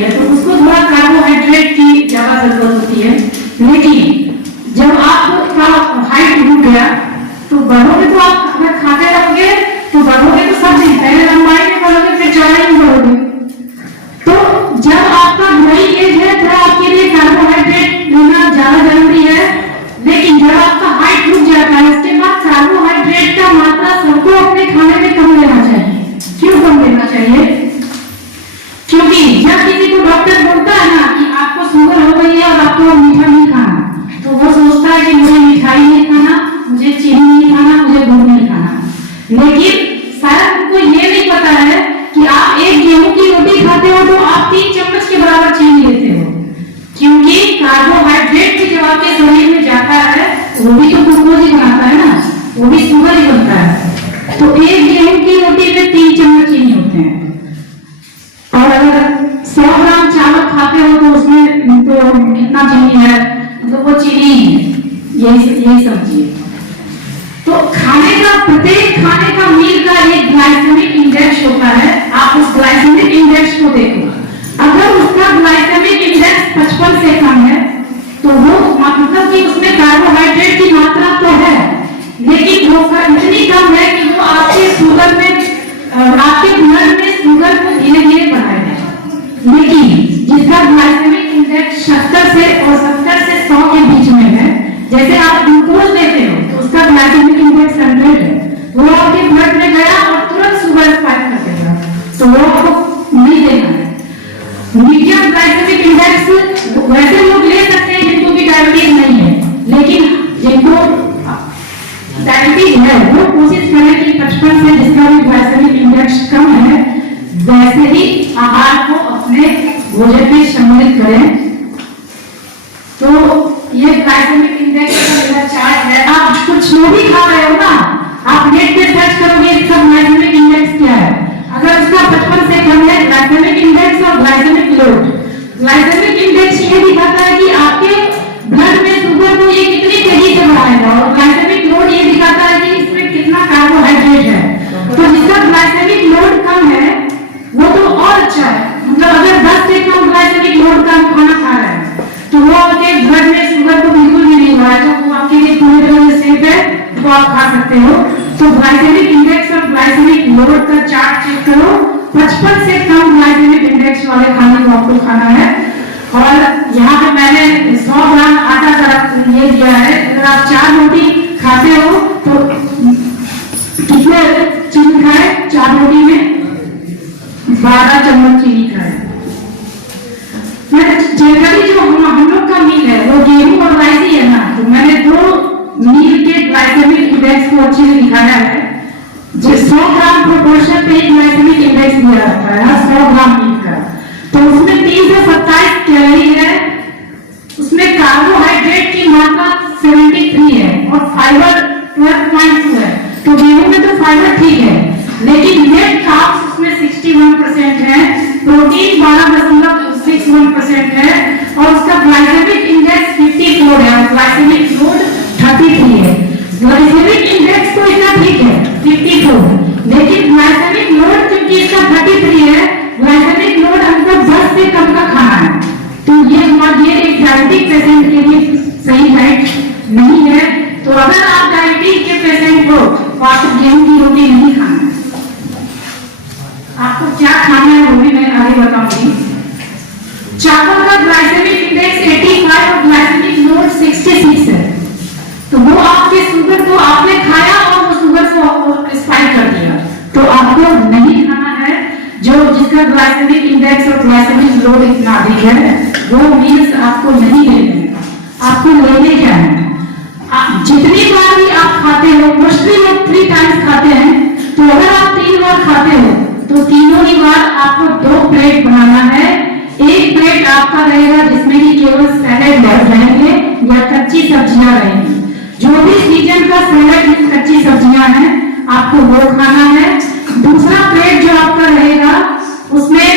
होती है तो उसको थोड़ा कार्बोहाइड्रेट की ज्यादा जरूरत होती है। लेकिन जब आपका हाइट रुक गया तो बढ़ोगे तो आप अगर खाते रहोगे तो बढ़ोगे तो सब दिन पहले लंबाई में बढ़ोगे फिर चौड़ाई में बढ़ोगे। तो जब आपका वही एज है तो आपके लिए कार्बोहाइड्रेट लेना ज्यादा जरूरी है। लेकिन जब आपका हाइट रुक जाता है उसके बाद कार्बोहाइड्रेट का मात्रा सबको अपने खाने में कम लेना चाहिए। क्यों कम लेना चाहिए? क्योंकि जब किसी को डॉक्टर बोलता है ना कि आपको शुगर हो गई है और आपको मीठा नहीं खाना, तो वो सोचता है कि मुझे मिठाई नहीं खाना, मुझे चीनी नहीं खाना, मुझे दूध नहीं खाना। लेकिन शायद उनको ये नहीं पता है कि आप एक गेहूं की रोटी खाते हो तो आप 3 चम्मच के बराबर चीनी लेते हो, क्योंकि कार्बोहाइड्रेट भी जब आपके शरीर में जाता है वो भी तो ग्लूकोज ही बनाता है ना, वो भी शुगर ही बनता है। तो एक गेहूं की रोटी में 3 चम्मच चीनी होते हैं। और अगर 100 ग्राम चावल खाते हो तो उसमें तो कितना चीनी है, मतलब वो चीनी यही सब्जी है। तो खाने का प्रत्येक खाने का मील का एक ग्लाइसेमिक इंडेक्स होता है। आप उस ग्लाइसेमिक इंडेक्स को देखो, अगर उसका ग्लाइसेमिक इंडेक्स 55 से कम है तो वो मतलब कि उसमें कार्बोहाइड्रेट की मात्रा तो है, लेकिन वो इतनी कम है कि वो आपके शुगर में आपके ब्लड में शुगर को धीरे धीरे बढ़ाएगा। लेकिन जिसका ग्लाइसेमिक इंडेक्स 70 से 100 के बीच में है, जैसे आप ग्लूकोज लेते हो तो उसका ग्लाइसेमिक इंडेक्स 100 है, वो आपके ब्लड में गया और तुरंत शुगर स्पाइक कर देगा, तो वो आपको नहीं देना है। मीडियम ग्लाइसेमिक इंडेक्स वैसे लोग ले सकते हैं जिनको भी डायबिटीज नहीं है, लेकिन जिनको डायबिटीज है वो कोशिश करें कि 55 से जिसका भी ग्लाइसेमिक इंडेक्स कम है वैसे ही आहार को अपने भोजन में सम्मिलित करें। तो ये ग्लाइसेमिक इंडेक्स का मेरा चार्ट है। आप कुछ जो भी खा रहे हो ना, आप नेट पे सर्च करोगे इसका ग्लाइसेमिक इंडेक्स क्या है। अगर उसका 55 से कम है ग्लाइसेमिक इंडेक्स और ग्लाइसेमिक लोड, ग्लाइसेमिक इंडेक्स ये दिखाता है कि आपके ब्लड में शुगर को ये कितनी तेजी से बढ़ाएगा, और ग्लाइसेमिक लोड ये दिखाता है कि इसमें कितना कार्बोहाइड्रेट है। तो जिसका ग्लाइसेमिक लोड कम है वो तो और अच्छा है, मतलब अगर 10 से कम ग्लाइसेमिक लोड का खाना खा रहा है तो वो आपके ब्लड में शुगर को बिल्कुल भी नहीं बढ़ाएगा, वो आपके लिए पूरी तरह से सेफ है, तो आप खा सकते हो। तो ग्लाइसेमिक इंडेक्स और ग्लाइसेमिक लोड का चार्ट चेक करो, 55 से कम ग्लाइसेमिक इंडेक्स वाले खाने को आपको खाना है। और यहाँ पे मैंने 100 ग्राम आटा का ये दिया है, अगर आप 4 रोटी खाते हो तो कितने चीनी खाए? 4 रोटी में 12 चम्मच चीनी खाए। जनरली जो हम लोग का मील है वो गेहूं और राइस है ना, तो मैंने 2 मील के ग्लाइसेमिक इंडेक्स को अच्छे से दिखाया है। जो 100 ग्राम प्रोपोर्शन पे ग्लाइसेमिक इंडेक्स दिया रहता है 100 ग्राम मील का, तो उसमें 3 से 27 कैलोरी है, उसमें कार्बोहाइड्रेट की मात्रा 73 है और फाइबर 12.2 है। तो गेहूं में तो फाइबर ठीक है, लेकिन नेट कार्ब्स उसमें 61% है, प्रोटीन 12.61% है और उसका ग्लाइसेमिक इंडेक्स 54 है और ग्लाइसेमिक लोड 33 है। ग्लाइसेमिक इंडेक्स तो इसका ठीक है 54, लेकिन ग्लाइसेमिक लोड क्योंकि इसका 33 है, ग्लाइसेमिक लोड हमको 10 से कम का खाना है। तो ये हमारे एक डायबिटिक पेशेंट के लिए सही डाइट नहीं है। तो अगर आप डायबिटीज के पेशेंट हो तो आपको गेहूं की रोटी नहीं खाना है। आपको क्या खाना है वो भी मैं आगे बताऊंगी। चावल का ग्लाइसेमिक इंडेक्स 85 और ग्लाइसेमिक लोड 66 है, तो वो आपके शुगर को आपने खाया और वो शुगर को स्पाइक कर दिया, तो आपको नहीं खाना है। जो जिसका ग्लाइसेमिक इंडेक्स और ग्लाइसेमिक लोड इतना अधिक है वो मील्स आपको नहीं लेने हैं। आपको लेने क्या है, जितनी बार भी आप खाते हो, मोस्टली लोग 3 टाइम्स खाते हैं, तो अगर आप 3 बार खाते हो तो तीनों ही बार आपको 2 प्लेट बनाना है। एक प्लेट आपका रहेगा जिसमें कि केवल सैलेड रहेंगे या कच्ची सब्जियां रहेंगी। जो भी सीजन का सैलेड कच्ची सब्जियां हैं आपको वो खाना है। दूसरा प्लेट जो आपका रहेगा उसमें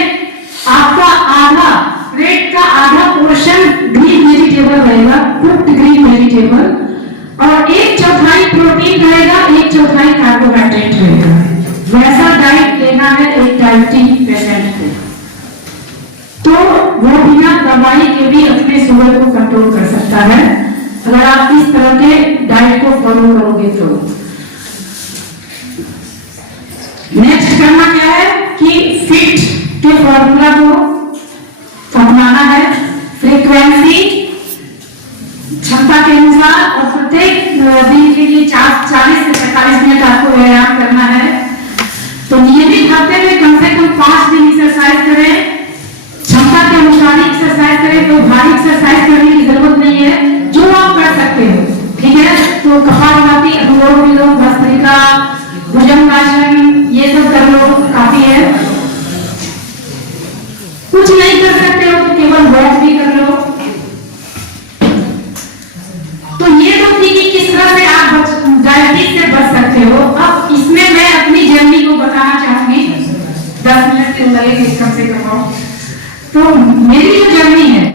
आपका आधा प्लेट का आधा पोर्शन ग्रीन वेजिटेबल रहेगा, कुक्ड ग्रीन वेजिटेबल, और 1/4 प्रोटीन रहेगा, 1/4 कार्बोहाइड्रेट रहेगा। वैसा डाइट लेना है एक डायबिटीज पेशेंट को। तो वो बिना दवाई के भी अपने शुगर को कंट्रोल कर सकता है, अगर आप इस तरह के डाइट को फॉलो करोगे तो। नेक्स्ट करना क्या है कि फिट के फॉर्मूला को अपनाना है। फ्रीक्वेंसी क्षमता के अनुसार और प्रत्येक दिन के लिए 40 से 45 मिनट आपको व्यायाम करना है। तो नियमित हफ्ते में कम से कम 5 दिन एक्सरसाइज करें, क्षमता के अनुसार एक्सरसाइज करें, तो भारी एक्सरसाइज करने की जरूरत नहीं है, जो आप कर सकते हो, ठीक है। तो कपालभाति, अनुलोम विलोम, भस्त्रिका, भुजंगासन, ये सब कर लो, काफी है। कुछ नहीं कर सकते हो तो केवल वॉक भी कर लो। तो ये तो थी कि किस तरह से आप डायबिटीज से बच सकते हो। अब इसमें मैं अपनी जर्नी को बताना चाहूंगी, 10 मिनट लगेंगे कम से कम। तो मेरी जो